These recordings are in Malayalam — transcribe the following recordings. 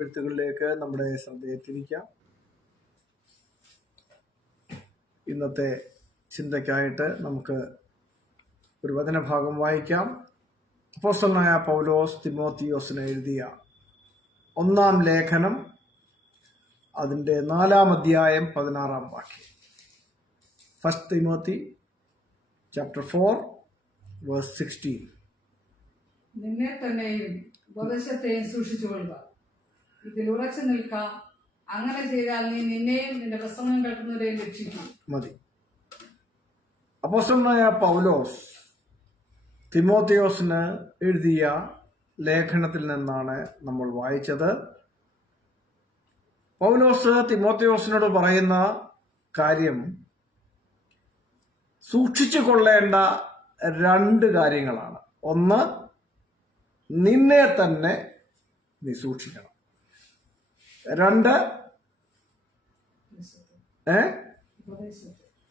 എഴുത്തുകളിലേക്ക് നമ്മുടെ ശ്രദ്ധയെ തിരിക്കാം. ഇന്നത്തെ ചിന്തയ്ക്കായിട്ട് നമുക്ക് ഒരു വചനഭാഗം വായിക്കാം. അപ്പോസ്തലനായ പൗലോസ് തിമോത്തിയോസിന് എഴുതിയ 1-ാം ലേഖനം, അതിൻ്റെ 4-ാം അധ്യായം 16-ാം വാക്യം. 1 Timothy chapter 4 verse 16. നിന്നെ തന്നെയും ഉപദേശത്തെയും സൂക്ഷിച്ചുകൊള്ളുക, ഇതിൽ ഉറച്ചു നിൽക്കാം. അങ്ങനെ ചെയ്താൽ നീ നിന്നെയും നിന്റെ പ്രസംഗം കേൾക്കുന്നവരെയും രക്ഷിക്കും. മതി. അപ്പോസ്തലനായ പൗലോസ് തിമോത്തിയോസിന് എഴുതിയ ലേഖനത്തിൽ നിന്നാണ് നമ്മൾ വായിച്ചത്. പൗലോസ് തിമോത്തിയോസിനോട് പറയുന്ന കാര്യം സൂക്ഷിച്ചു കൊള്ളേണ്ട 2 കാര്യങ്ങളാണ്. ഒന്ന്, നിന്നെ തന്നെ നീ സൂക്ഷിക്കണം. 2,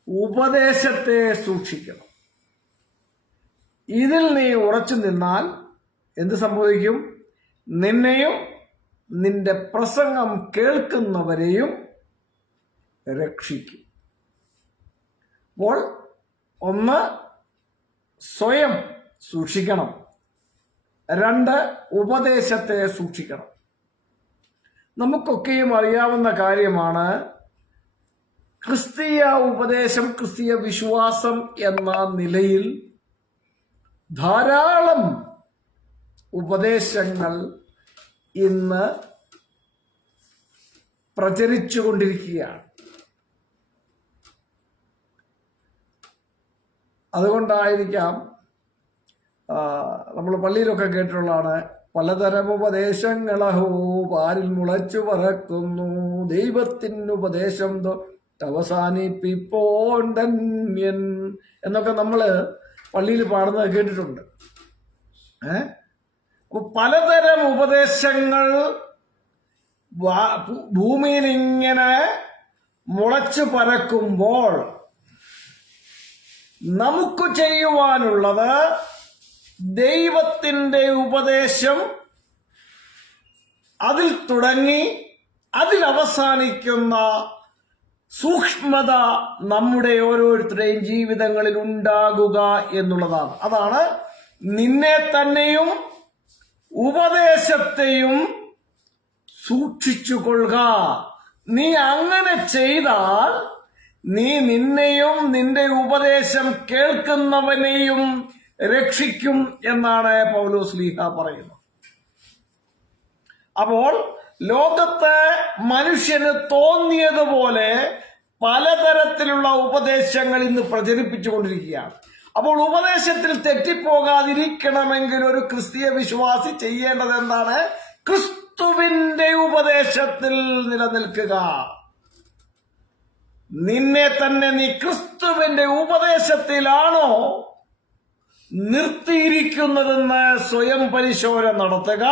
ഉപദേശത്തെ സൂക്ഷിക്കണം. ഇതിൽ നീ ഉറച്ചു നിന്നാൽ എന്ത് സംഭവിക്കും? നിന്നെയും നിന്റെ പ്രസംഗം കേൾക്കുന്നവരെയും രക്ഷിക്കും. അപ്പോൾ ഒന്ന്, സ്വയം സൂക്ഷിക്കണം. 2, ഉപദേശത്തെ സൂക്ഷിക്കണം. നമുക്കൊക്കെയും അറിയാവുന്ന കാര്യമാണ്, ക്രിസ്തീയ ഉപദേശം, ക്രിസ്തീയ വിശ്വാസം എന്ന നിലയിൽ ധാരാളം ഉപദേശങ്ങൾ ഇന്ന് പ്രചരിച്ചുകൊണ്ടിരിക്കുകയാണ്. അതുകൊണ്ടായിരിക്കാം നമ്മൾ പള്ളിയിലൊക്കെ കേട്ടിട്ടുള്ളതാണ്, പലതരം ഉപദേശങ്ങളഹോ പാരിൽ മുളച്ചു പറക്കുന്നു, ദൈവത്തിനുപദേശം അവസാനിപ്പിപ്പോണ്ടന്യൻ എന്നൊക്കെ നമ്മൾ പള്ളിയിൽ പാടുന്നത് കേട്ടിട്ടുണ്ട്. അപ്പൊ പലതരം ഉപദേശങ്ങൾ ഭൂമിയിൽ ഇങ്ങനെ മുളച്ചു പരക്കുമ്പോൾ നമുക്ക് ചെയ്യുവാനുള്ളത് ദൈവത്തിന്റെ ഉപദേശം അതിൽ തുടങ്ങി അതിൽ അവസാനിക്കുന്ന സൂക്ഷ്മത നമ്മുടെ ഓരോരുത്തരുടെയും ജീവിതങ്ങളിൽ ഉണ്ടാകുക എന്നുള്ളതാണ്. അതാണ് നിന്നെ തന്നെയും ഉപദേശത്തെയും സൂക്ഷിച്ചുകൊള്ളുക. നീ അങ്ങനെ ചെയ്താൽ നീ നിന്നെയും നിന്റെ ഉപദേശം കേൾക്കുന്നവനെയും രക്ഷിക്കും എന്നാണ് പൗലോസ് ശ്ലീഹ പറയുന്നത്. അപ്പോൾ ലോകത്ത് മനുഷ്യന് തോന്നിയതുപോലെ പലതരത്തിലുള്ള ഉപദേശങ്ങൾ ഇന്ന് പ്രചരിപ്പിച്ചുകൊണ്ടിരിക്കുകയാണ്. അപ്പോൾ ഉപദേശത്തിൽ തെറ്റിപ്പോകാതിരിക്കണമെങ്കിൽ ഒരു ക്രിസ്തീയ വിശ്വാസി ചെയ്യേണ്ടത് എന്താണ്? ക്രിസ്തുവിന്റെ ഉപദേശത്തിൽ നിലനിൽക്കുക. നിന്നെ തന്നെ നീ ക്രിസ്തുവിന്റെ ഉപദേശത്തിലാണോ നിർത്തിയിരിക്കുന്നതെന്ന് സ്വയം പരിശോധന നടത്തുക.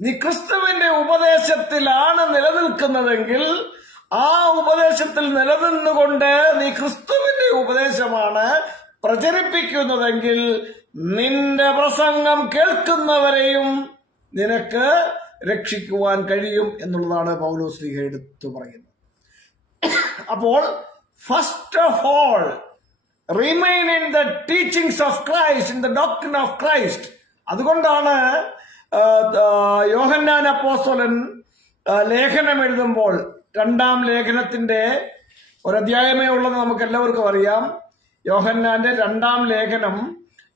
നീ ക്രിസ്തുവിന്റെ ഉപദേശത്തിലാണ് നിലനിൽക്കുന്നതെങ്കിൽ ആ ഉപദേശത്തിൽ നിലനിന്നുകൊണ്ട് നീ ക്രിസ്തുവിന്റെ ഉപദേശമാണ് പ്രചരിപ്പിക്കുന്നതെങ്കിൽ നിന്റെ പ്രസംഗം കേൾക്കുന്നവരെയും നിനക്ക് രക്ഷിക്കുവാൻ കഴിയും എന്നുള്ളതാണ് പൗലോസ് ശ്ലീഹ എടുത്തു പറയുന്നത്. അപ്പോൾ first of all, remain in the teachings of Christ, in the doctrine of Christ. അതുകൊണ്ടാണ് യോഹന്നാൻ അപ്പോസ്തലൻ ലേഖനം എഴുതുമ്പോൾ, 2-ാം ലേഖനത്തിന്റെ ഒരധ്യായമേ ഉള്ളത് നമുക്ക് എല്ലാവർക്കും അറിയാം. യോഹന്നാന്റെ 2-ാം ലേഖനം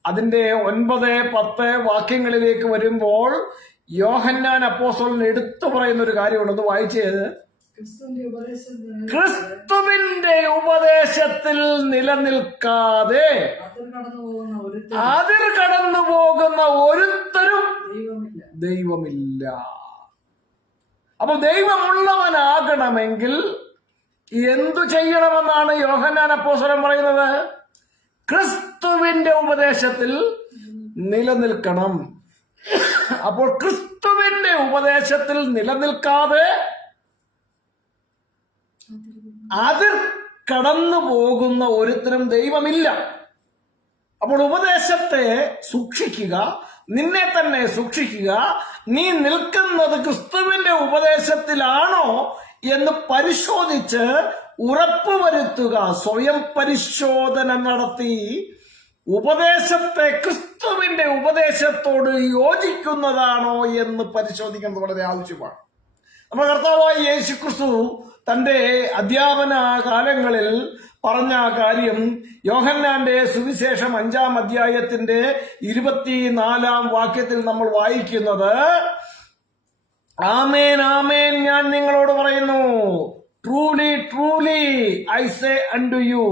അതിന്റെ 9-10 വാക്യങ്ങളിലേക്ക് വരുമ്പോൾ യോഹന്നാൻ അപ്പോസ്തലൻ എടുത്തു പറയുന്ന ഒരു കാര്യമുണ്ട്. വായിച്ചത്, ക്രിസ്തുവിന്റെ ഉപദേശത്തിൽ നിലനിൽക്കാതെ അതിൽ കടന്നു പോകുന്ന ഒരുത്തരും ദൈവമില്ല. അപ്പൊ ദൈവമുള്ളവനാകണമെങ്കിൽ എന്തു ചെയ്യണമെന്നാണ് യോഹന്നാൻ അപ്പോസ്തലൻ പറയുന്നത്? ക്രിസ്തുവിന്റെ ഉപദേശത്തിൽ നിലനിൽക്കണം. അപ്പോൾ ക്രിസ്തുവിന്റെ ഉപദേശത്തിൽ നിലനിൽക്കാതെ അതിൽ കടന്നു പോകുന്ന ഒരുത്തരും ദൈവമില്ല. അപ്പോൾ ഉപദേശത്തെ സൂക്ഷിക്കുക, നിന്നെ തന്നെ സൂക്ഷിക്കുക. നീ നിൽക്കുന്നത് ക്രിസ്തുവിന്റെ ഉപദേശത്തിലാണോ എന്ന് പരിശോധിച്ച് ഉറപ്പുവരുത്തുക. സ്വയം പരിശോധന നടത്തി ഉപദേശത്തെ ക്രിസ്തുവിന്റെ ഉപദേശത്തോട് യോജിക്കുന്നതാണോ എന്ന് പരിശോധിക്കുന്നത് വളരെ ആവശ്യമാണ്. നമ്മുടെ കർത്താവായ യേശു ക്രിസ്തു തന്റെ അധ്യാപന കാലങ്ങളിൽ പറഞ്ഞ കാര്യം യോഹന്നാന്റെ സുവിശേഷം 5-ാം അധ്യായത്തിന്റെ 24-ാം വാക്യത്തിൽ നമ്മൾ വായിക്കുന്നത്, ആമേൻ ആമേൻ ഞാൻ നിങ്ങളോട് പറയുന്നു, truly truly I say unto you,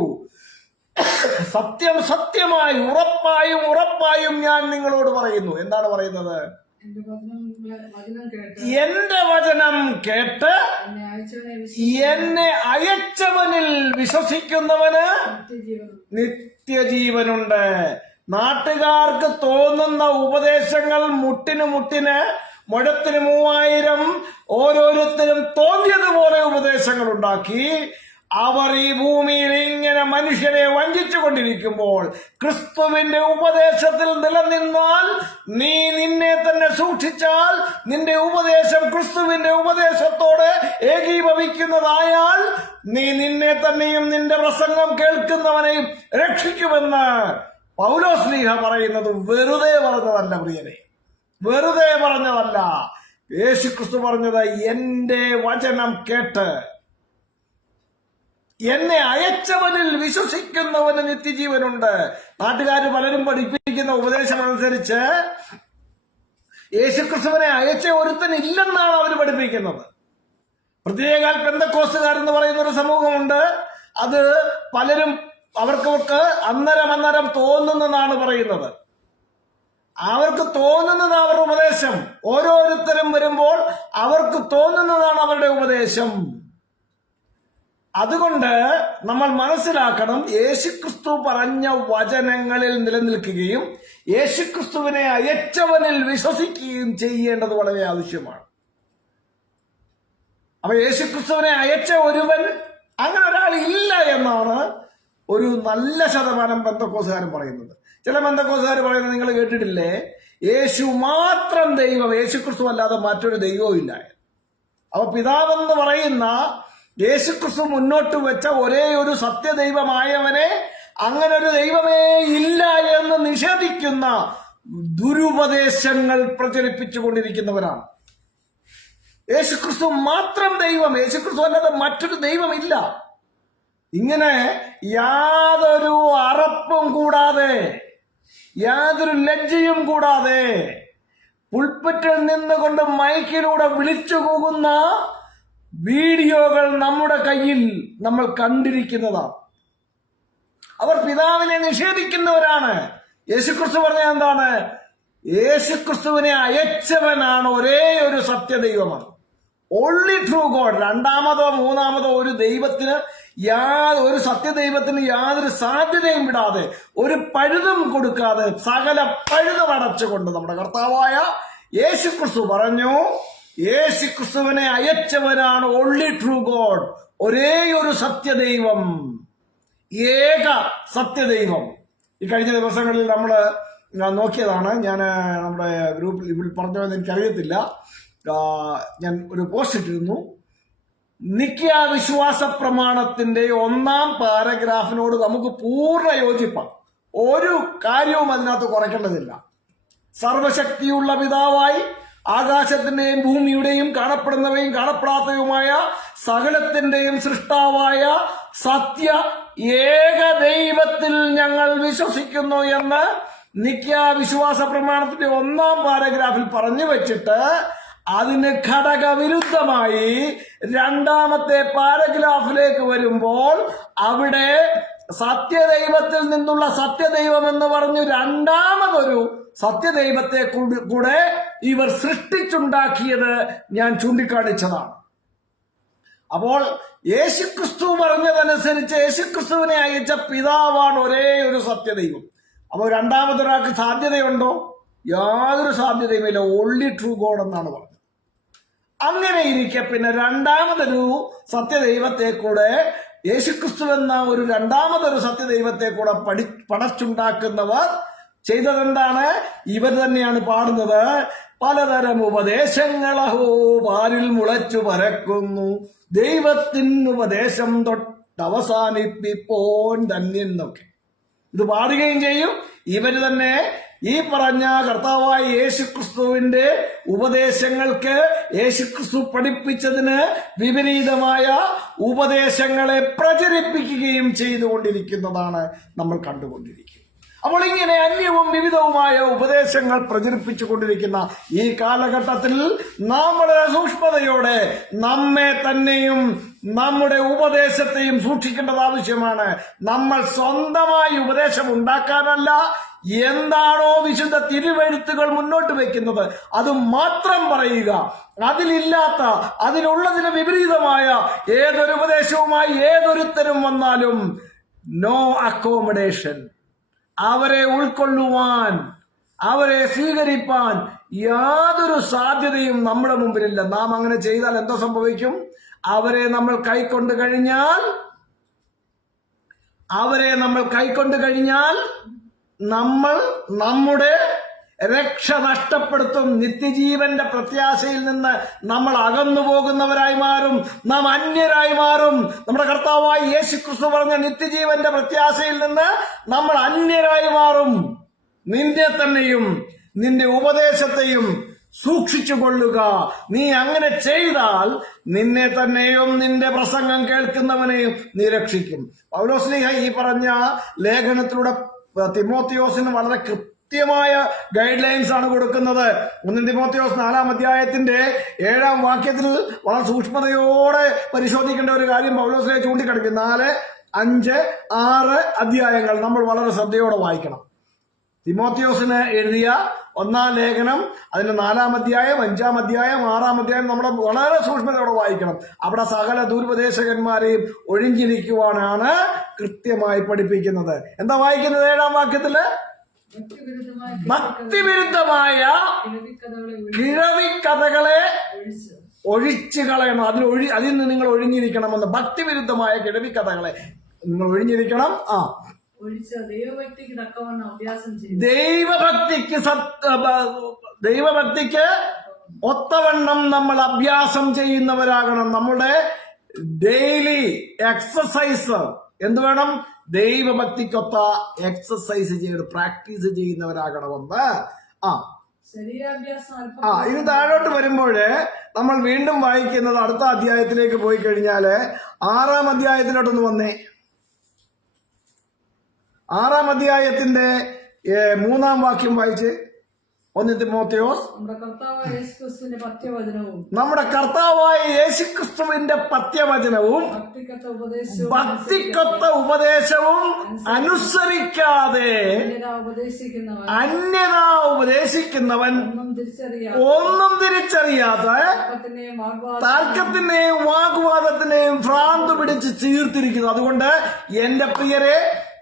സത്യം സത്യമായി ഉറപ്പായും ഉറപ്പായും ഞാൻ നിങ്ങളോട് പറയുന്നു. എന്താണ് പറയുന്നത്? എന്റെ വചനം കേട്ട് എന്നെ അയച്ചവനിൽ വിശ്വസിക്കുന്നവന് നിത്യജീവനുണ്ട്. നാട്ടുകാർക്ക് തോന്നുന്ന ഉപദേശങ്ങൾ മുട്ടിന് മുഴത്തിന് 3000 ഓരോരുത്തരും തോന്നിയതുപോലെ ഉപദേശങ്ങൾ ഉണ്ടാക്കി അവർ ഈ ഭൂമിയിൽ ഇങ്ങനെ മനുഷ്യരെ വഞ്ചിച്ചു കൊണ്ടിരിക്കുമ്പോൾ ക്രിസ്തുവിന്റെ ഉപദേശത്തിൽ നിലനിന്നാൽ, നീ നിന്നെ തന്നെ സൂക്ഷിച്ചാൽ, നിന്റെ ഉപദേശം ക്രിസ്തുവിന്റെ ഉപദേശത്തോടെ ഏകീഭവിക്കുന്നതായാൽ നീ നിന്നെ തന്നെയും നിന്റെ പ്രസംഗം കേൾക്കുന്നവനെയും രക്ഷിക്കുമെന്ന് പൗലോസ്ലീഹ പറയുന്നത് വെറുതെ പറഞ്ഞതല്ല പ്രിയരെ, വെറുതെ പറഞ്ഞതല്ല. യേശുക്രിസ്തു പറഞ്ഞത്, എന്റെ വചനം കേട്ട് എന്നെ അയച്ചവനിൽ വിശ്വസിക്കുന്നവന് നിത്യജീവനുണ്ട്. നാട്ടുകാർ പലരും പഠിപ്പിക്കുന്ന ഉപദേശം അനുസരിച്ച് യേശുക്രിസ്തുവിനെ അയച്ച ഒരുത്തൻ ഇല്ലെന്നാണ് അവർ പഠിപ്പിക്കുന്നത്. പ്രത്യേക പെന്തക്കോസ്തുകാരെന്ന് പറയുന്ന ഒരു സമൂഹമുണ്ട്. അത് പലരും അവർക്കൊക്കെ അന്നരം തോന്നുന്നതാണ് പറയുന്നത്. അവർക്ക് തോന്നുന്നത് അവരുടെ ഉപദേശം. ഓരോരുത്തരും വരുമ്പോൾ അവർക്ക് തോന്നുന്നതാണ് അവരുടെ ഉപദേശം. അതുകൊണ്ട് നമ്മൾ മനസ്സിലാക്കണം, യേശുക്രിസ്തു പറഞ്ഞ വചനങ്ങളിൽ നിലനിൽക്കുകയും യേശുക്രിസ്തുവിനെ അയച്ചവനിൽ വിശ്വസിക്കുകയും ചെയ്യേണ്ടത് വളരെ ആവശ്യമാണ്. അപ്പൊ യേശുക്രിസ്തുവിനെ അയച്ച ഒരുവൻ, അങ്ങനെ ഒരാൾ ഇല്ല എന്നാണ് ഒരു നല്ല ശതമാനം പെന്തക്കോസുകാരൻ പറയുന്നത്. ചില പെന്തക്കോസുകാർ പറയുന്നത് നിങ്ങൾ കേട്ടിട്ടില്ലേ, യേശു മാത്രം ദൈവം, യേശുക്രിസ്തു അല്ലാതെ മറ്റൊരു ദൈവവും ഇല്ല. അപ്പൊ പിതാവെന്ന് പറയുന്ന യേശുക്രിസ്തു മുന്നോട്ട് വെച്ച ഒരേ ഒരു സത്യദൈവമായവനെ അങ്ങനെ ഒരു ദൈവമേ ഇല്ല എന്ന് നിഷേധിക്കുന്ന ദുരുപദേശങ്ങൾ പ്രചരിപ്പിച്ചുകൊണ്ടിരിക്കുന്നവരാണ്. യേശുക്രിസ്തു മാത്രം ദൈവം, യേശുക്രിസ്തു അല്ലാതെ മറ്റൊരു ദൈവമില്ല. ഇങ്ങനെ യാതൊരു അറപ്പും കൂടാതെ, യാതൊരു ലജ്ജയും കൂടാതെ പുൽപ്പറ്റിൽ നിന്നുകൊണ്ട് മൈക്കിലൂടെ വിളിച്ചു പോകുന്ന വീഡിയോകൾ നമ്മുടെ കയ്യിൽ നമ്മൾ കണ്ടിരിക്കുന്നതാണ്. അവർ പിതാവിനെ നിഷേധിക്കുന്നവരാണ്. യേശുക്രിസ്തു പറഞ്ഞ എന്താണ്? യേശുക്രിസ്തുവിനെ അയച്ചവനാണ് ഒരേ ഒരു സത്യദൈവമാണ്, ഓൺലി ട്രൂ ഗോഡ്. രണ്ടാമതോ മൂന്നാമതോ ഒരു ദൈവത്തിന്, ഒരു സത്യദൈവത്തിന് യാതൊരു സാധ്യതയും വിടാതെ, ഒരു പഴുതും കൊടുക്കാതെ, സകല പഴുതും അടച്ചുകൊണ്ട് നമ്മുടെ കർത്താവായ യേശുക്രിസ്തു പറഞ്ഞു, യേശുക്രിസ്തുവിനെ അയച്ചവനാണ് ഓൺലി ട്രൂ ഗോഡ്, ഒരേ ഒരു സത്യദൈവം, ഏക സത്യദൈവം. ഈ കഴിഞ്ഞ ദിവസങ്ങളിൽ നമ്മൾ നോക്കിയതാണ്. ഞാൻ നമ്മുടെ ഗ്രൂപ്പിൽ ഇവിടെ പറഞ്ഞതെന്ന് എനിക്കറിയത്തില്ല. ഞാൻ ഒരു പോസ്റ്റ് ഇട്ടിരുന്നു. നിക്യ വിശ്വാസ പ്രമാണത്തിന്റെ 1-ാം പാരഗ്രാഫിനോട് നമുക്ക് പൂർണ്ണ യോജിപ്പാണ്. ഒരു കാര്യവും അതിനകത്ത് കുറയ്ക്കേണ്ടതില്ല. സർവശക്തിയുള്ള പിതാവായി ആകാശത്തിന്റെയും ഭൂമിയുടെയും കാണപ്പെടുന്നവയും കാണപ്പെടാത്തവയുമായ സകലത്തിന്റെയും സൃഷ്ടാവായ സത്യ ഏക ദൈവത്തിൽ ഞങ്ങൾ വിശ്വസിക്കുന്നു എന്ന് നിക്യ വിശ്വാസ പ്രമാണത്തിന്റെ 1-ാം പാരഗ്രാഫിൽ പറഞ്ഞു വെച്ചിട്ട് അതിന് ഘടകവിരുദ്ധമായി 2-ാമത്തെ പാരഗ്രാഫിലേക്ക് വരുമ്പോൾ അവിടെ സത്യദൈവത്തിൽ നിന്നുള്ള സത്യദൈവം എന്ന് പറഞ്ഞു 2-ാമതൊരു സത്യദൈവത്തെ കൂടെ ഇവർ സൃഷ്ടിച്ചുണ്ടാക്കിയത് ഞാൻ ചൂണ്ടിക്കാണിച്ചതാണ്. അപ്പോൾ യേശുക്രിസ്തു പറഞ്ഞതനുസരിച്ച് യേശുക്രിസ്തുവിനെ അയച്ച പിതാവാണ് ഒരേ ഒരു സത്യദൈവം. അപ്പോൾ 2-മതൊരാൾക്ക് സാധ്യതയുണ്ടോ? യാതൊരു സാധ്യതയുമില്ല. ഓൺലി ട്രൂ ഗോഡ് എന്നാണ് പറഞ്ഞത്. അങ്ങനെ ഇരിക്കെ പിന്നെ 2-മതൊരു സത്യദൈവത്തെ കൂടെ, യേശുക്രിസ്തു എന്ന ഒരു 2-മതൊരു സത്യദൈവത്തെ കൂടെ പടച്ചുണ്ടാക്കുന്നവർ ചെയ്തതെന്താണ്? ഇവർ തന്നെയാണ് പാടുന്നത്. പലതരം ഉപദേശങ്ങളഹോ പാലിൽ മുളച്ചു പരക്കുന്നു, ദൈവത്തിനുപദേശം തൊട്ടവസാനിപ്പിപ്പോൻ ധന്യെന്നൊക്കെ ഇത് പാടുകയും ചെയ്യും. ഇവര് തന്നെ ഈ പറഞ്ഞ കർത്താവായ യേശുക്രിസ്തുവിന്റെ ഉപദേശങ്ങൾക്ക്, യേശുക്രിസ്തു പഠിപ്പിച്ചതിന് വിപരീതമായ ഉപദേശങ്ങളെ പ്രചരിപ്പിക്കുകയും ചെയ്തുകൊണ്ടിരിക്കുന്നതാണ് നമ്മൾ കണ്ടുകൊണ്ടിരിക്കുന്നത്. അപ്പോൾ ഇങ്ങനെ അന്യവും വിവിധവുമായ ഉപദേശങ്ങൾ പ്രചരിപ്പിച്ചുകൊണ്ടിരിക്കുന്ന ഈ കാലഘട്ടത്തിൽ നാം വളരെ സൂക്ഷ്മതയോടെ നമ്മെ തന്നെയും നമ്മുടെ ഉപദേശത്തെയും സൂക്ഷിക്കേണ്ടത് ആവശ്യമാണ്. നമ്മൾ സ്വന്തമായി ഉപദേശം ഉണ്ടാക്കാനല്ല, എന്താണോ വിശുദ്ധ തിരുവെഴുത്തുകൾ മുന്നോട്ട് വെക്കുന്നത് അത് മാത്രം പറയുക. അതിലില്ലാത്ത, അതിലുള്ളതിന് വിപരീതമായ ഏതൊരു ഉപദേശവുമായി ഏതൊരുത്തരും വന്നാലും നോ അക്കോമഡേഷൻ. അവരെ ഉൾക്കൊള്ളുവാൻ, അവരെ സ്വീകരിപ്പാൻ യാതൊരു സാധ്യതയും നമ്മുടെ മുമ്പിലില്ല. നാം അങ്ങനെ ചെയ്താൽ എന്തോ സംഭവിക്കും? അവരെ നമ്മൾ കൈക്കൊണ്ട് കഴിഞ്ഞാൽ നമ്മൾ നമ്മുടെ രക്ഷ നഷ്ടപ്പെടുത്തും. നിത്യജീവന്റെ പ്രത്യാശയിൽ നിന്ന് നമ്മൾ അകന്നു പോകുന്നവരായി മാറും, നാം അന്യരായി മാറും. നമ്മുടെ കർത്താവായ യേശുക്രിസ്തു പറഞ്ഞ നിത്യജീവന്റെ പ്രത്യാശയിൽ നിന്ന് നമ്മൾ അന്യരായി മാറും. നിന്നെ തന്നെയും നിന്റെ ഉപദേശത്തെയും സൂക്ഷിച്ചു കൊള്ളുക. നീ അങ്ങനെ ചെയ്താൽ നിന്നെ തന്നെയും നിന്റെ പ്രസംഗം കേൾക്കുന്നവനെയും നീ രക്ഷിക്കും. പൗലോസ്ലീഹ ഈ പറഞ്ഞ ലേഖനത്തിലൂടെ തിമോത്തിയോസിന് വളരെ കൃത്യമായ ഗൈഡ് ലൈൻസ് ആണ് കൊടുക്കുന്നത്. 1 തിമോത്തിയോസ് 4-ാം അധ്യായത്തിന്റെ 7-ാം വാക്യത്തിൽ വളരെ സൂക്ഷ്മതയോടെ പരിശോധിക്കേണ്ട ഒരു കാര്യം പൗലോസ്ലീഹ ചൂണ്ടിക്കാണിക്കും. 4, 5, 6 അധ്യായങ്ങൾ നമ്മൾ വളരെ ശ്രദ്ധയോടെ വായിക്കണം. തിമോത്തിയോസിന് എഴുതിയ 1-ാം ലേഖനം, അതിന്റെ 4-ാം അധ്യായം, 5-ാം അധ്യായം, 6-ാം അധ്യായം നമ്മൾ വളരെ സൂക്ഷ്മതയോടെ വായിക്കണം. അവിടെ സകല ദുരുപദേശകന്മാരെയും ഒഴിഞ്ഞിരിക്കുവാനാണ് കൃത്യമായി പഠിപ്പിക്കുന്നത്. എന്താ വായിക്കുന്നത്? 7-ാം വാക്യത്തില് ഭക്തിവിരുദ്ധമായ കിഴവിക്കഥകളെ ഒഴിച്ചു കളയണം. അതിൽ നിന്ന് നിങ്ങൾ ഒഴിഞ്ഞിരിക്കണമെന്ന്. ഭക്തിവിരുദ്ധമായ കിഴവിക്കഥകളെ നിങ്ങൾ ഒഴിഞ്ഞിരിക്കണം. ദൈവഭക്തിക്ക് ഒത്തവണ്ണം നമ്മൾ അഭ്യാസം ചെയ്യുന്നവരാകണം. നമ്മുടെ ഡെയിലി എക്സസൈസ് എന്ത് വേണം? ദൈവഭക്തിക്കൊത്ത എക്സസൈസ് പ്രാക്ടീസ് ചെയ്യുന്നവരാകണമെന്ന്. ഇനി താഴോട്ട് വരുമ്പോഴ് നമ്മൾ വീണ്ടും വായിക്കുന്നത് അടുത്ത അധ്യായത്തിലേക്ക് പോയി കഴിഞ്ഞാല് 6-ാം അധ്യായത്തിലോട്ടൊന്ന് വന്നേ. 6-ാം അധ്യായത്തിന്റെ 3-ാം വാക്യം വായിച്ച്. 1 തിമോത്തിയോസ്. നമ്മുടെ കർത്താവായ യേശുക്രിസ്തുവിന്റെ പത്യവചനവും ഭക്തിക്കൊത്ത ഉപദേശവും അനുസരിക്കാതെ അന്യത ഉപദേശിക്കുന്നവൻ ഒന്നും തിരിച്ചറിയാതെ തർക്കത്തിനെയും വാഗ്വാദത്തിനെയും ഭ്രാന്ത് പിടിച്ച് ചീർത്തിരിക്കുന്നു. അതുകൊണ്ട് എന്റെ പ്രിയരെ,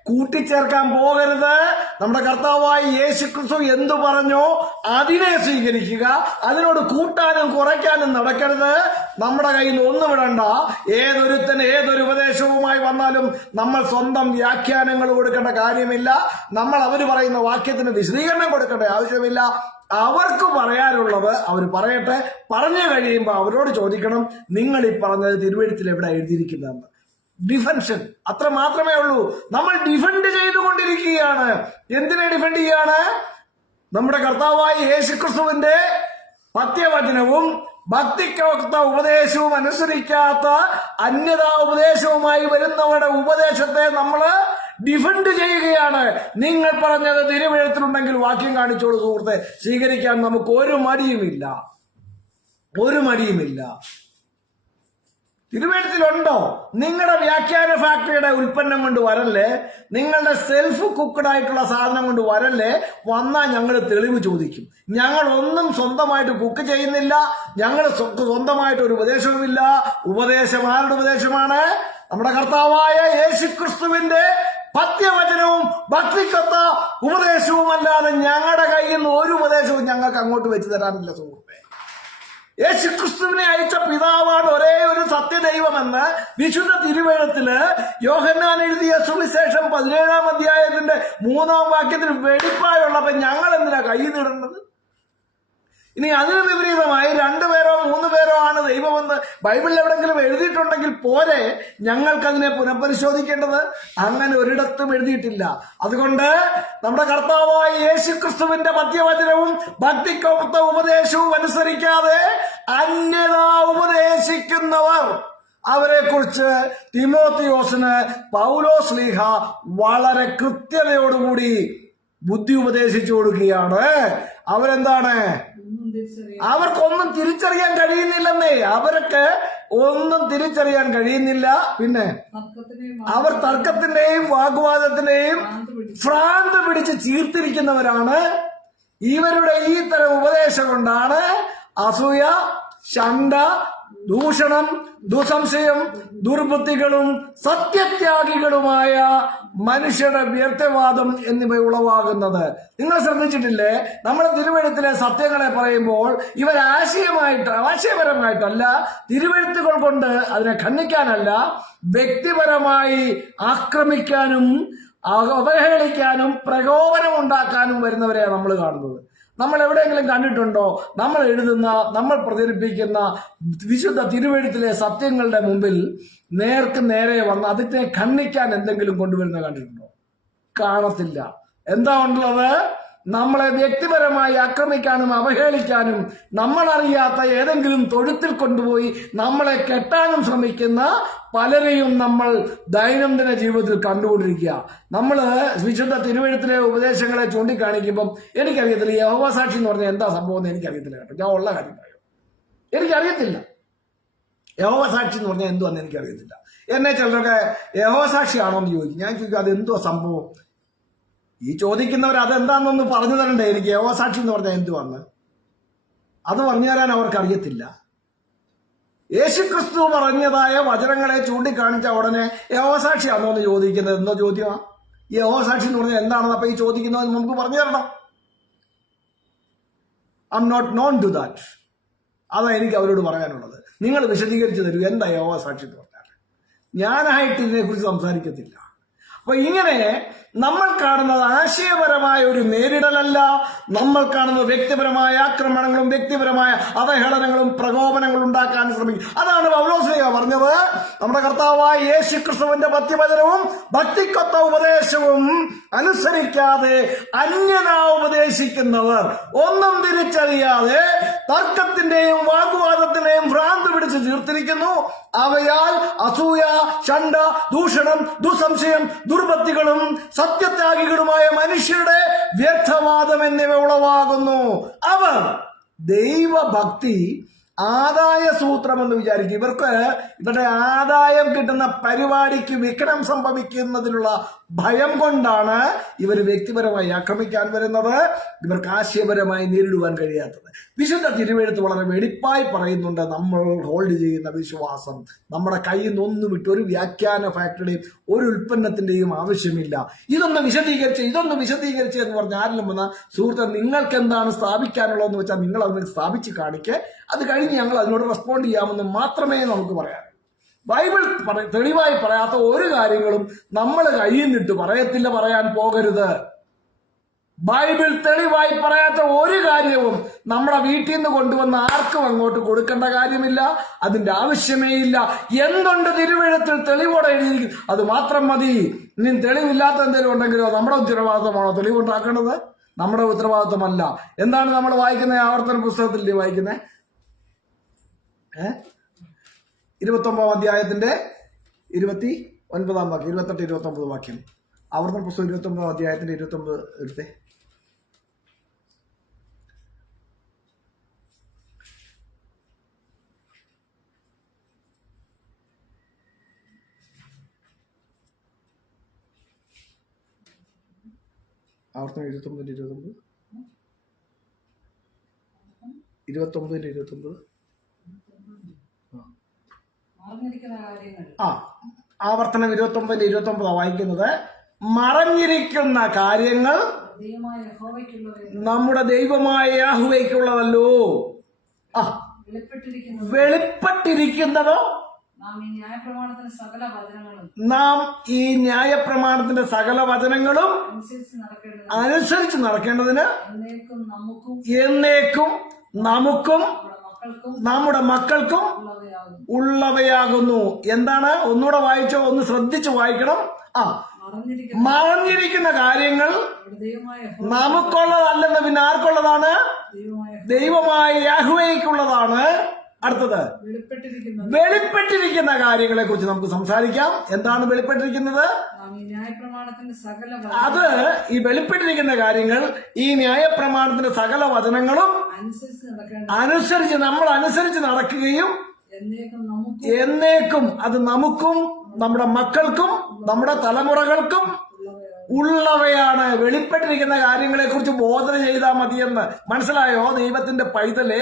കൂട്ടിച്ചേർക്കാൻ പോകരുത്. നമ്മുടെ കർത്താവായ യേശുക്രിസ്തു എന്തു പറഞ്ഞോ അതിനെ സ്വീകരിക്കുക. അതിനോട് കൂട്ടാനും കുറയ്ക്കാനും നടക്കരുത്. നമ്മുടെ കയ്യിൽ ഒന്നും വിടണ്ട. ഏതൊരു ഉപദേശവുമായി വന്നാലും നമ്മൾ സ്വന്തം വ്യാഖ്യാനങ്ങൾ കൊടുക്കേണ്ട കാര്യമില്ല. നമ്മൾ അവര് പറയുന്ന വാക്യത്തിന് വിശദീകരണം കൊടുക്കേണ്ട ആവശ്യമില്ല. അവർക്ക് പറയാനുള്ളത് അവർ പറയട്ടെ. പറഞ്ഞു കഴിയുമ്പോൾ അവരോട് ചോദിക്കണം, നിങ്ങൾ ഈ പറഞ്ഞത് തിരുവെഴുത്തിൽ എവിടെ എഴുതിയിരിക്കുന്നതെന്ന്. ഡിഫൻഷൻ അത്ര മാത്രമേ ഉള്ളൂ. നമ്മൾ ഡിഫെൻഡ് ചെയ്തുകൊണ്ടിരിക്കുകയാണ്. എന്തിനെ ഡിഫെൻഡ് ചെയ്യാണ്? നമ്മുടെ കർത്താവായ യേശുക്രിസ്തുവിന്റെ പത്യവചനവും ഭക്തിക്കൊത്ത ഉപദേശവും അനുസരിക്കാത്ത അന്യതാ ഉപദേശവുമായി വരുന്നവരുടെ ഉപദേശത്തെ നമ്മൾ ഡിഫെൻഡ് ചെയ്യുകയാണ്. നിങ്ങൾ പറഞ്ഞത് തിരുവെഴുത്തിലുണ്ടെങ്കിൽ വാക്യം കാണിച്ചോളൂ സുഹൃത്തെ, സ്വീകരിക്കാൻ നമുക്ക് ഒരു മടിയുമില്ല. തിരുവെഴുത്തിലുണ്ടോ? നിങ്ങളുടെ വ്യാഖ്യാന ഫാക്ടറിയുടെ ഉൽപ്പന്നം കൊണ്ട് വരല്ലേ, നിങ്ങളുടെ സെൽഫ് കുക്ക്ഡ് ആയിട്ടുള്ള സാധനം കൊണ്ട് വരല്ലേ. വന്നാൽ ഞങ്ങൾ തെളിവ് ചോദിക്കും. ഞങ്ങൾ ഒന്നും സ്വന്തമായിട്ട് കുക്ക് ചെയ്യുന്നില്ല. ഞങ്ങൾ സ്വന്തമായിട്ട് ഒരു ഉപദേശവുമില്ല. ഉപദേശം ആരുടെ ഉപദേശമാണ്? നമ്മുടെ കർത്താവായ യേശുക്രിസ്തുവിന്റെ പത്യവചനവും ഭക്തിക്കൊത്ത ഉപദേശവും അല്ലാതെ ഞങ്ങളുടെ കയ്യിൽ നിന്ന് ഒരു ഉപദേശവും ഞങ്ങൾക്ക് അങ്ങോട്ട് വെച്ച് തരാനില്ല സുഹൃത്തെ. യേശുക്രിസ്തുവിനെ അയച്ച പിതാവാണ് ഒരേ ഒരു സത്യദൈവം അറിയണമെന്ന് വിശുദ്ധ തിരുവെഴുത്തില് യോഹന്നാൻ എഴുതിയ സുവിശേഷം 17-ാം അധ്യായത്തിന്റെ 3-ാം വാക്യത്തിൽ വെളിപ്പായുള്ളപ്പോ ഞങ്ങൾ എന്തിനാ കൈ നീടേണ്ടത്? ഇനി അതിന് വിപരീതമായി 2 പേരോ 3 പേരോ ആണ് ദൈവമെന്ന് ബൈബിളിൽ എവിടെങ്കിലും എഴുതിയിട്ടുണ്ടെങ്കിൽ പോരെ ഞങ്ങൾക്കതിനെ പുനഃപരിശോധിക്കേണ്ടത്? അങ്ങനെ ഒരിടത്തും എഴുതിയിട്ടില്ല. അതുകൊണ്ട് നമ്മുടെ കർത്താവായ യേശുക്രിസ്തുവിന്റെ പത്യവചനവും ഭക്തിക്കൊത്ത ഉപദേശവും അനുസരിക്കാതെ അന്യത ഉപദേശിക്കുന്നവർ, അവരെ കുറിച്ച് തിമോത്തിയോസിന് പൗലോസ് ശ്ലീഹ വളരെ കൃത്യതയോടുകൂടി ബുദ്ധി ഉപദേശിച്ചു കൊടുക്കുകയാണ്. അവരെന്താണ്? അവർക്കൊന്നും തിരിച്ചറിയാൻ കഴിയുന്നില്ലെന്നേ. അവർക്ക് ഒന്നും തിരിച്ചറിയാൻ കഴിയുന്നില്ല. പിന്നെ അവർ തർക്കത്തിന്റെയും വാഗ്വാദത്തിന്റെയും ഭ്രാന്ത് പിടിച്ച് ചീർത്തിരിക്കുന്നവരാണ്. ഇവരുടെ ഈ തരം ഉപദേശം കൊണ്ടാണ് അസൂയ, ശണ്ട, ദൂഷണം, ദുസംശയം, ദുർബുദ്ധികളും സത്യത്യാഗികളുമായ മനുഷ്യരുടെ വ്യർത്ഥവാദം എന്നിവ ഉളവാകുന്നത്. നിങ്ങൾ ശ്രദ്ധിച്ചിട്ടില്ലേ? നമ്മുടെ തിരുവെഴുത്തിലെ സത്യങ്ങളെ പറയുമ്പോൾ ഇവർ ആശയപരമായിട്ടല്ല, തിരുവെഴുത്തുകൾ കൊണ്ട് അതിനെ ഖണ്ഡിക്കാനല്ല, വ്യക്തിപരമായി ആക്രമിക്കാനും അവഹേളിക്കാനും പ്രകോപനം ഉണ്ടാക്കാനും വരുന്നവരെയാണ് നമ്മൾ കാണുന്നത്. നമ്മൾ എവിടെയെങ്കിലും കണ്ടിട്ടുണ്ടോ നമ്മൾ എഴുതുന്ന, നമ്മൾ പ്രചരിപ്പിക്കുന്ന വിശുദ്ധ തിരുവെഴുത്തിലെ സത്യങ്ങളുടെ മുമ്പിൽ നേർക്ക് നേരെ വന്ന് അതിനെ ഖണ്ഡിക്കാൻ എന്തെങ്കിലും കൊണ്ടുവരുന്നത് കണ്ടിട്ടുണ്ടോ? കാണത്തില്ല. എന്താ ഉള്ളത്? നമ്മളെ വ്യക്തിപരമായി ആക്രമിക്കാനും അവഹേളിക്കാനും നമ്മളറിയാത്ത ഏതെങ്കിലും തൊഴുത്തിൽ കൊണ്ടുപോയി നമ്മളെ കെട്ടാനും ശ്രമിക്കുന്ന പലരെയും നമ്മൾ ദൈനംദിന ജീവിതത്തിൽ കണ്ടുകൊണ്ടിരിക്കുക. നമ്മൾ വിശുദ്ധ തിരുവെഴുത്തിലെ ഉപദേശങ്ങളെ ചൂണ്ടിക്കാണിക്കുമ്പം എനിക്കറിയത്തില്ല യഹോവ സാക്ഷി എന്ന് പറഞ്ഞാൽ എന്താ സംഭവം എന്ന് എനിക്കറിയത്തില്ല കേട്ടോ. ഞാൻ ഉള്ള കാര്യം പറയും, എനിക്കറിയത്തില്ല യഹോവ സാക്ഷി എന്ന് പറഞ്ഞാൽ എന്തുവാന്ന് എനിക്കറിയത്തില്ല. എന്നെ ചിലരൊക്കെ യഹോവ സാക്ഷിയാണോ എന്ന് ചോദിക്കും. ഞാൻ ചോദിക്കും അതെന്തുവാ സംഭവം? ഈ ചോദിക്കുന്നവർ അതെന്താണെന്നൊന്ന് പറഞ്ഞു തരണ്ടേ എനിക്ക്. യഹോവ സാക്ഷി എന്ന് പറഞ്ഞാൽ എന്തുവാന്ന് അത് പറഞ്ഞു തരാൻ അവർക്കറിയത്തില്ല. യേശുക്രിസ്തു പറഞ്ഞതായ വചനങ്ങളെ ചൂണ്ടിക്കാണിച്ച ഉടനെ യഹോവ സാക്ഷിയാണോ എന്ന് ചോദിക്കുന്നത് എന്തോ ചോദ്യമാണ്. ഈ യഹോവ സാക്ഷി എന്ന് പറഞ്ഞാൽ എന്താണെന്ന് അപ്പൊ ഈ ചോദിക്കുന്നത് നമുക്ക് പറഞ്ഞു തരണം. I am not known to that. അതാ എനിക്ക് അവരോട് പറയാനുള്ളത്. നിങ്ങൾ വിശദീകരിച്ചു തരൂ എന്താ യഹോവ സാക്ഷി എന്ന് പറഞ്ഞാൽ. ഞാനായിട്ട് ഇതിനെക്കുറിച്ച് സംസാരിക്കത്തില്ല. അപ്പൊ ഇങ്ങനെ നമ്മൾ കാണുന്നത് ആശയപരമായ ഒരു നേരിടലല്ല, നമ്മൾ കാണുന്നത് വ്യക്തിപരമായ ആക്രമണങ്ങളും വ്യക്തിപരമായ അവഹേളനങ്ങളും പ്രകോപനങ്ങളും ഉണ്ടാക്കാൻ ശ്രമിക്കും. അതാണ് പൗലോസ് പറഞ്ഞത്. നമ്മുടെ കർത്താവായ യേശുക്രിസ്തുവിന്റെ പത്യവചനവും ഭക്തിക്കൊത്ത ഉപദേശവും അനുസരിക്കാതെ അന്യത ഉപദേശിക്കുന്നവർ, ഒന്നും തിരിച്ചറിയാതെ തർക്കത്തിന്റെയും വാഗ്വാദത്തിന്റെയും ഭ്രാന്ത് പിടിച്ച് തീർത്തിരിക്കുന്നു. അവയാൽ അസൂയ, ശണ്ട, ദൂഷണം, ദുസംശയം, ദുർബുദ്ധികളും സത്യത്യാഗികളുമായ മനുഷ്യരുടെ വ്യർത്ഥവാദം എന്നിവ ഉളവാകുന്നു. അവർ ദൈവഭക്തി ആദായ സൂത്രം എന്ന് വിചാരിക്കും. ഇവർക്ക് ഇവരുടെ ആദായം കിട്ടുന്ന പരിപാടിക്ക് വിഘ്നം സംഭവിക്കുന്നതിനുള്ള ഭയം കൊണ്ടാണ് ഇവർ വ്യക്തിപരമായി ആക്രമിക്കാൻ വരുന്നത്, ഇവർക്ക് ആശയപരമായി നേരിടുവാൻ കഴിയാത്തത്. വിശുദ്ധ തിരുവെഴുത്ത് വളരെ വെടിപ്പായി പറയുന്നുണ്ട്. നമ്മൾ ഹോൾഡ് ചെയ്യുന്ന വിശ്വാസം നമ്മുടെ കയ്യിൽ നിന്നൊന്നും വിട്ട് ഒരു വ്യാഖ്യാന ഫാക്ടറിയുടെയും ഒരു ഉൽപ്പന്നത്തിന്റെയും ആവശ്യമില്ല. ഇതൊന്ന് വിശദീകരിച്ച് എന്ന് പറഞ്ഞ ആരെങ്കിലും വന്ന സുഹൃത്തെ നിങ്ങൾക്ക് എന്താണ് സ്ഥാപിക്കാനുള്ളതെന്ന് വെച്ചാൽ നിങ്ങൾ അതിന് സ്ഥാപിച്ച് കാണിക്കുക, അത് കഴിഞ്ഞ് ഞങ്ങൾ അതിനോട് റെസ്പോണ്ട് ചെയ്യാമെന്ന് മാത്രമേ നമുക്ക് പറയാൻ. ബൈബിൾ തെളിവായി പറയാത്ത ഒരു കാര്യങ്ങളും നമ്മൾ കയ്യിൽ നിന്നിട്ട് പറയത്തില്ല, പറയാൻ പോകരുത്. ബൈബിൾ തെളിവായി പറയാത്ത ഒരു കാര്യവും നമ്മുടെ വീട്ടിൽ നിന്ന് കൊണ്ടുവന്ന് ആർക്കും അങ്ങോട്ട് കൊടുക്കേണ്ട കാര്യമില്ല, അതിന്റെ ആവശ്യമേ ഇല്ല. എന്തുണ്ട് തിരുവെഴുത്തിൽ തെളിവോടെ എഴുതിയിരിക്കും, അത് മാത്രം മതി. ഇനി തെളിവില്ലാത്ത എന്തെങ്കിലും ഉണ്ടെങ്കിലോ നമ്മുടെ ഉത്തരവാദിത്തമാണോ തെളിവുണ്ടാക്കേണ്ടത്? നമ്മുടെ ഉത്തരവാദിത്തമല്ല. എന്താണ് നമ്മൾ വായിക്കുന്നത്? ആവർത്തന പുസ്തകത്തിലല്ലേ വായിക്കുന്നത്? 29-ാം അധ്യായത്തിന്റെ 29-ാം വാക്യം, 28-29 വാക്യം. ആവർത്തന പുസ്തകം 29-ാം അധ്യായത്തിന്റെ 29 എടുത്തേ. ആവർത്തനം 29-29 ആവർത്തനം 29-29 വായിക്കുന്നത്. മറഞ്ഞിരിക്കുന്ന കാര്യങ്ങൾ നമ്മുടെ ദൈവമായ യഹോവയ്ക്കുള്ളതല്ലോ, വെളിപ്പെട്ടിരിക്കുന്നതോ നാം ഈ ന്യായപ്രമാണത്തിന് സകല വചനങ്ങളും നാം ഈ ന്യായപ്രമാണത്തിന്റെ സകല വചനങ്ങളും അനുസരിച്ച് നടക്കേണ്ടതിന് എന്നേക്കും നമുക്കും നമ്മുടെ മക്കൾക്കും ഉള്ളവയാകുന്നു. എന്താണ്? ഒന്നുകൂടെ വായിച്ചോ, ഒന്ന് ശ്രദ്ധിച്ചു വായിക്കണം. മറഞ്ഞിരിക്കുന്ന കാര്യങ്ങൾ നമുക്കുള്ളതല്ലെന്ന് പിന്നെ ആർക്കുള്ളതാണ്? ദൈവമായ യാഹ്വേക്കുള്ളതാണ്. അടുത്തത് വെളിപ്പെട്ടിരിക്കുന്ന കാര്യങ്ങളെ കുറിച്ച് നമുക്ക് സംസാരിക്കാം. എന്താണ് വെളിപ്പെട്ടിരിക്കുന്നത്? അത് ഈ വെളിപ്പെട്ടിരിക്കുന്ന കാര്യങ്ങൾ ഈ ന്യായപ്രമാണത്തിന്റെ സകല വചനങ്ങളും അനുസരിച്ച് നമ്മൾ അനുസരിച്ച് നടക്കുകയും എന്നേക്കും അത് നമുക്കും നമ്മുടെ മക്കൾക്കും നമ്മുടെ തലമുറകൾക്കും ഉള്ളവയാണ്. വെളിപ്പെട്ടിരിക്കുന്ന കാര്യങ്ങളെ കുറിച്ച് ബോധന ചെയ്താൽ മതിയെന്ന് മനസ്സിലായോ? ദൈവത്തിന്റെ പൈതലെ,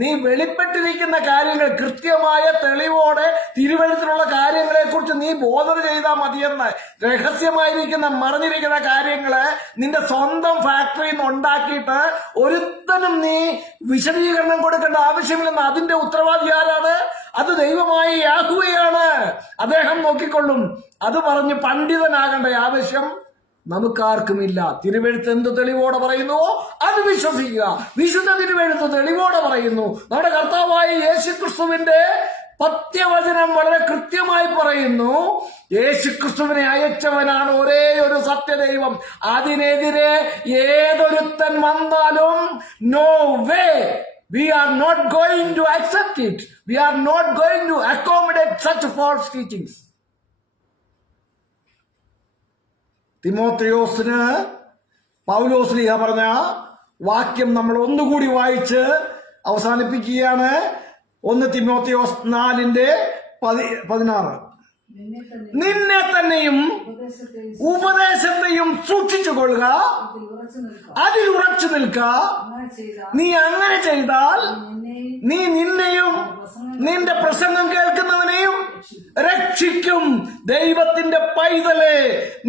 നീ വെളിപ്പെട്ടിരിക്കുന്ന കാര്യങ്ങൾ കൃത്യമായ തെളിവോടെ തിരുവഴുത്തിലുള്ള കാര്യങ്ങളെ കുറിച്ച് നീ ബോധന ചെയ്താൽ മതിയെന്ന്. രഹസ്യമായിരിക്കുന്ന മറഞ്ഞിരിക്കുന്ന കാര്യങ്ങള് നിന്റെ സ്വന്തം ഫാക്ടറിയിൽ നിന്ന് ഉണ്ടാക്കിയിട്ട് ഒരുത്തനും നീ വിശദീകരണം കൊടുക്കേണ്ട ആവശ്യമില്ലെന്ന്. അതിന്റെ ഉത്തരവാദി ആരാണ്? അത് ദൈവമായ യാഹ്വേയാണ്. അദ്ദേഹം നോക്കിക്കൊള്ളും. അത് പറഞ്ഞ് പണ്ഡിതനാകേണ്ട ആവശ്യം നമുക്കാർക്കുമില്ല. തിരുവെഴുത്ത് എന്ത് തെളിവോടെ പറയുന്നുവോ അത് വിശ്വസിക്കുക. വിശുദ്ധ തിരുവെഴുത്ത് തെളിവോടെ പറയുന്നു. നമ്മുടെ കർത്താവായ യേശുക്രിസ്തുവിന്റെ പത്യവചനം വളരെ കൃത്യമായി പറയുന്നു. യേശുക്രിസ്തുവിനെ അയച്ചവനാണ് ഒരേ ഒരു സത്യദൈവം. അതിനെതിരെ ഏതൊരുത്തൻ വന്നാലും no way, we are not going to accept it. We are not going to accommodate such false teachings. തിമോത്തിയോസിന് പൗലോസ് ലീഹ പറഞ്ഞ വാക്യം നമ്മൾ ഒന്നുകൂടി വായിച്ച് അവസാനിപ്പിക്കുകയാണ്. 1 തിമോത്തിയോസ് 4:16. നിന്നെ തന്നെയും ഉപദേശത്തെയും സൂക്ഷിച്ചു കൊള്ളുക, അതിൽ ഉറച്ചു നിൽക്കുക. നീ അങ്ങനെ ചെയ്താൽ നീ നിന്നെയും നിന്റെ പ്രസംഗം കേൾക്കുന്നവനെയും രക്ഷിക്കും. ദൈവത്തിന്റെ പൈതലെ,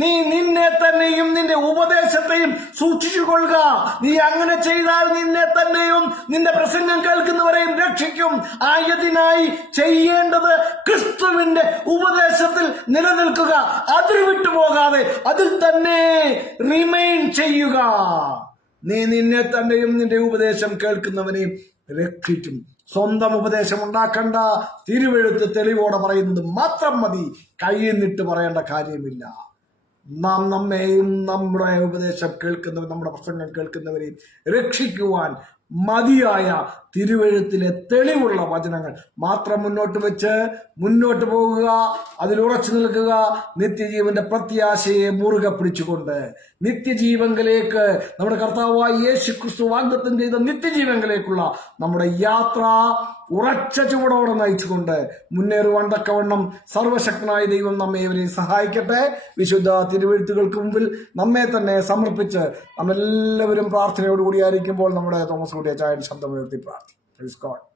നീ നിന്നെ തന്നെയും നിന്റെ ഉപദേശത്തെയും സൂക്ഷിച്ചു കൊള്ളുക. നീ അങ്ങനെ ചെയ്താൽ നിന്നെ തന്നെയും നിന്റെ പ്രസംഗം കേൾക്കുന്നവരെയും രക്ഷിക്കും. ആയതിനായി ചെയ്യേണ്ടത് ക്രിസ്തുവിന്റെ ഉപദേശത്തിൽ നിലനിൽക്കുക, അതിൽ വിട്ടുപോകാതെ അതിൽ തന്നെ റിമെയിൻ ചെയ്യുക. നീ നിന്നെ തന്നെയും നിന്റെ ഉപദേശം കേൾക്കുന്നവനെയും രക്ഷിക്കും. സ്വന്തം ഉപദേശം ഉണ്ടാക്കണ്ട. തിരുവെഴുത്ത് തെളിവോടെ പറയുന്നത് മാത്രം മതി. കയ്യിൽ നിന്നിട്ട് പറയേണ്ട കാര്യമില്ല. നാം നമ്മെയും നമ്മുടെ ഉപദേശം കേൾക്കുന്നവർ, നമ്മുടെ പ്രസംഗം കേൾക്കുന്നവരെയും രക്ഷിക്കുവാൻ മതിയായ തിരുവെഴുത്തിലെ തെളിവുള്ള വചനങ്ങൾ മാത്രം മുന്നോട്ട് വെച്ച് മുന്നോട്ട് പോകുക, അതിലുറച്ചു നിൽക്കുക. നിത്യജീവന്റെ പ്രത്യാശയെ മുറുകെ പിടിച്ചുകൊണ്ട് നിത്യജീവങ്കിലേക്ക്, നമ്മുടെ കർത്താവായ യേശുക്രിസ്തു വാഗ്ദത്തം ചെയ്ത നിത്യജീവങ്കിലേക്കുള്ള നമ്മുടെ യാത്ര ഉറച്ച ചുവടോടെ നയിച്ചുകൊണ്ട് മുന്നേറുവാൻ തക്കവണ്ണം സർവശക്തനായ ദൈവം നമ്മെ ഇവരെയും സഹായിക്കട്ടെ. വിശുദ്ധ തിരുവെഴുത്തുകൾക്ക് മുമ്പിൽ നമ്മെ തന്നെ സമർപ്പിച്ച് നമ്മളെല്ലാവരും പ്രാർത്ഥനയോടുകൂടിയായിരിക്കുമ്പോൾ നമ്മുടെ തോമസ് കുട്ടിയ ചായൻ ശബ്ദമുയർത്തി പ്രാർത്ഥിക്കും. Praise God.